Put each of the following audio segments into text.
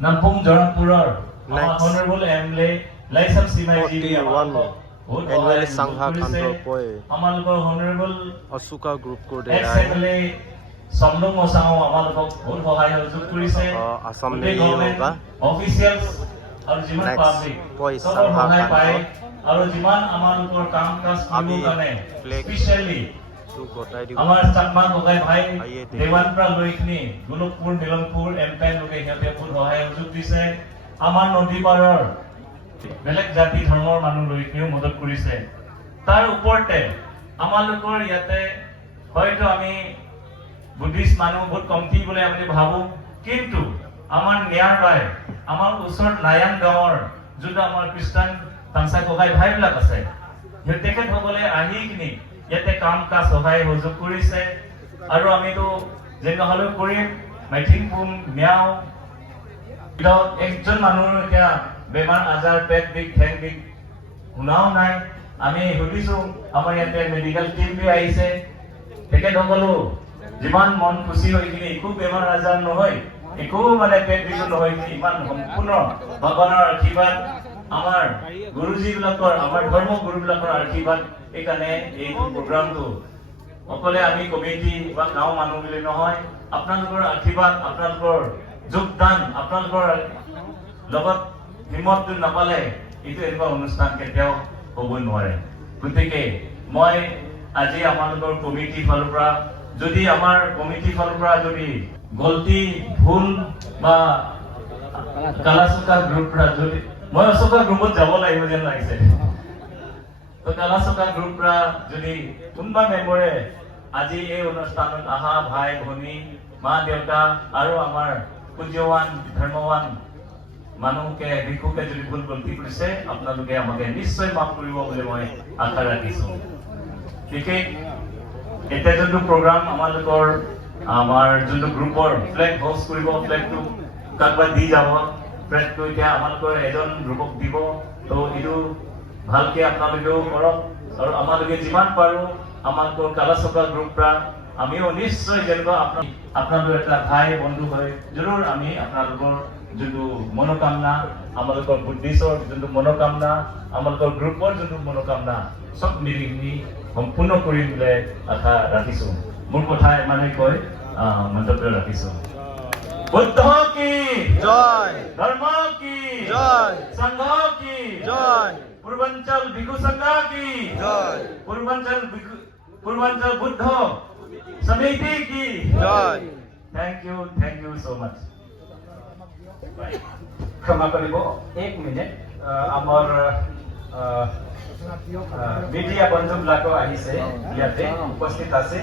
Nampung Jaranpurar, Next. Honorable MLA, Laisam Simaji, 41 annual Sangha Kantor Poi Honorable Asuka Group ko de ex-MLA, Somdong Mosao, Amalok, Bol Hohai, Zukurise, Assam में ये होगा officials, और जिमान Next, public, Poi सब Sangha होहाय Kantor. पाए, और जिमान अमालुकोर काम काज अभी करने कने, flag especially to गोटाई दी আমার চাকমা গোগাই ভাই আইয়ে দে। দেৱানপ্ৰা লৈখিনি গোলকপুৰ নীলমপুৰ এমপেন লোকে সিহঁতে বহুত সহায় সুযোগ দিছে আমাৰ নদী পাৰৰ বেলেগ জাতি ধৰ্মৰ মানুহ লৈখিও মদত কৰিছে তাৰ ওপৰতে আমালোকৰ ইয়াতে হয়তো আমি বুদ্ধিষ্ট মানুহ বহুত কমটি বুলি আমি ভাবো কিন্তু আমাৰ নিয়াৰ বাই আমাৰ ওচৰত নায়ান গাঁৱৰ যোনটো আমাৰ খ্ৰীষ্টান তাংসা গোগাই ভাইবিলাক আছে তেখেতসকলে আহি কিনি ইয়াতে কাম কাজ সহায় সুযোগ কৰিছে আৰু আমিতো যেনে হ'লেও কৰিম মাইথিং পুম মিয়াও একজন মানুহৰ এতিয়া বেমাৰ আজাৰ পেট বিষ ঠেং বিষ শুনাও নাই আমি সুধিছো আমাৰ ইয়াতে মেডিকেল টিম বি আহিছে তেখেতসকলো যিমান মন খুচি হৈ কিনি একো বেমাৰ আজাৰ নহয় একো মানে পেট বিষ নহয় ইমান সম্পূৰ্ণ ভগৱানৰ আশীৰ্বাদ আমাৰ গুৰুজীবিলাকৰ আমাৰ ধৰ্ম গুৰুবিলাকৰ আশীৰ্বাদ এইকাৰণে এই প্ৰগ্ৰামটো অকলে আমি কমিটি বা গাঁও মানুহ বুলি নহয় আপোনালোকৰ আশীৰ্বাদ আপোনালোকৰ যোগদান আপোনালোকৰ লগত হিম্মতটো নাপালে এইটো এনেকুৱা অনুষ্ঠান কেতিয়াও হ'ব নোৱাৰে গতিকে মই আজি আপোনালোকৰ কমিটি ফালৰ পৰা যদি আমাৰ কমিটি ফালৰ পৰা যদি গলতি ভুল বা কালাচুকা গ্ৰুপ পৰা যদি মই অশোকা গ্ৰুপত যাব লাগিব যেন লাগিছে তো কালাচুকা গ্ৰুপ পৰা যদি কোনোবা মেম্বৰে আজি এই অনুষ্ঠানত আহা ভাই ভনী মা দেউতা আৰু আমাৰ পূজ্যৱান ধৰ্মৱান মানুহকে ভিক্ষুকে যদি ভুল গলতি কৰিছে আপোনালোকে আমাকে নিশ্চয় মাফ কৰিব বুলি মই আশা ৰাখিছো বিশেষ এতিয়া যোনটো প্ৰগ্ৰাম আমালোকৰ আমাৰ যোনটো গ্ৰুপৰ ফ্লেগ হোষ্ট কৰিব ফ্লেগটো কাৰোবাক দি যাব ফ্লেগটো এতিয়া আমালোকৰ এজন গ্ৰুপক দিব তো এইটো ভালকে আপোনালোকেও কৰক আৰু আমালোকে যিমান পাৰো আমালোকৰ কালাচকা গ্ৰুপ পৰা আমিও নিশ্চয় যেনেকুৱা আপোনালোকৰ এটা ভাই বন্ধু হয় জৰুৰ আমি আপোনালোকৰ যোনটো মনোকামনা আমালোকৰ বুদ্ধিষ্টৰ যোনটো মনোকামনা আমালোকৰ গ্ৰুপৰ যোনটো মনোকামনা সব মিলি কিনি সম্পূৰ্ণ কৰিম বুলি আশা ৰাখিছো মোৰ কথা ইমানেই কৈ মন্তব্য ৰাখিছো বুদ্ধ কি জয় ধৰ্ম কি জয় সংঘ কি জয় পূৰ্বাঞ্চল ভিক্ষু সংঘ কি জয় পূৰ্বাঞ্চল বুদ্ধ সমিতি কি জয় থ্যাংক ইউ সো মাচ ক্ষমা কৰিব 1 মিনিট আমাৰ মিডিয়া বন্ধুবিলাকো আহিছে ইয়াতে উপস্থিত আছে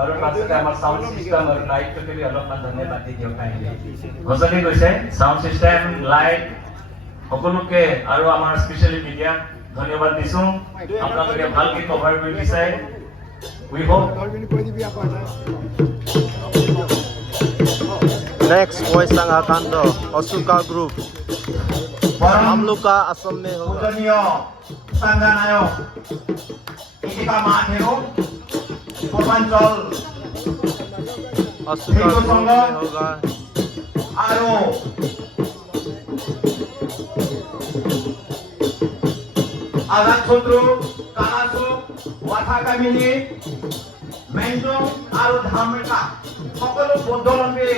আৰু পাছতে আমাৰ সাউন্ড সিস্টেম আৰু লাইটটো কেলি অলপমান ধন্যবাদ দি দিয়ক আহিলে ঘোষণা কৈছে সাউন্ড সিস্টেম লাইট সকলোকে আৰু আমাৰ স্পেশালি মিডিয়া ধন্যবাদ দিছো আপোনালোকে ভালকে কভাৰ কৰি দিছে উই hope Next Poi Sangha Kantor Asuka Group हम लोग का असम में होगा पूजनीय संघनायक इटिका माथेरो पूर्वांचल असूका ग्रुप में होगा आरो आजाद शत्रु कालासु वाथा कामिनी मेंटो आरो धामिका সকলো বৌদ্ধলম্বী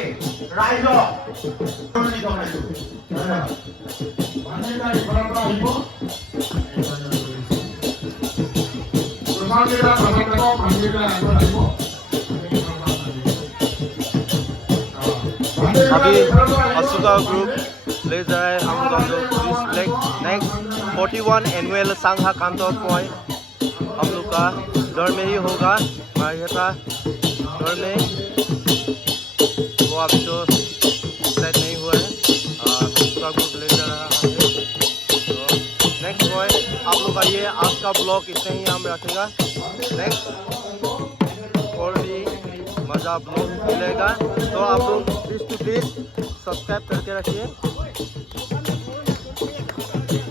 ৰাইজ अभी असूका ग्रुप ले जा रहा है हम लोग जो दिस फ्लैग नेक्स्ट 41 एनुअल संघा कांतो पॉय हम लोग का दौर में ही होगा मारियता दौर में वो अभी तो सेट नहीं हुआ है असूका ग्रुप ले जा रहा है तो नेक्स्ट पॉय आप लोग का ये आज का ब्लॉग इतने ही हम रखेगा नेक्स्ट और भी मज़ा ब्लॉग मिलेगा तो आप लोग प्लीज़ सब्सक्राइब करके रखिए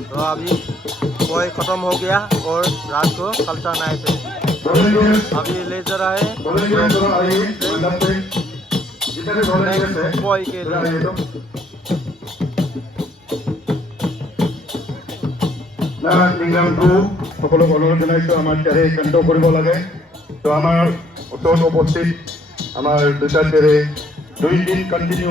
तो अभी कोई ख़त्म हो गया और रात को कल्चर नाइट है अभी ले जा रहा है कोई के लिए টিংগামটো সকলোক অনুৰোধ জনাইছোঁ আমাৰ চেৰে কেন্দ্ৰ কৰিব লাগে তো আমাৰ ওচৰত উপস্থিত আমাৰ দুটা চেৰে 2 দিন কণ্টিনিউ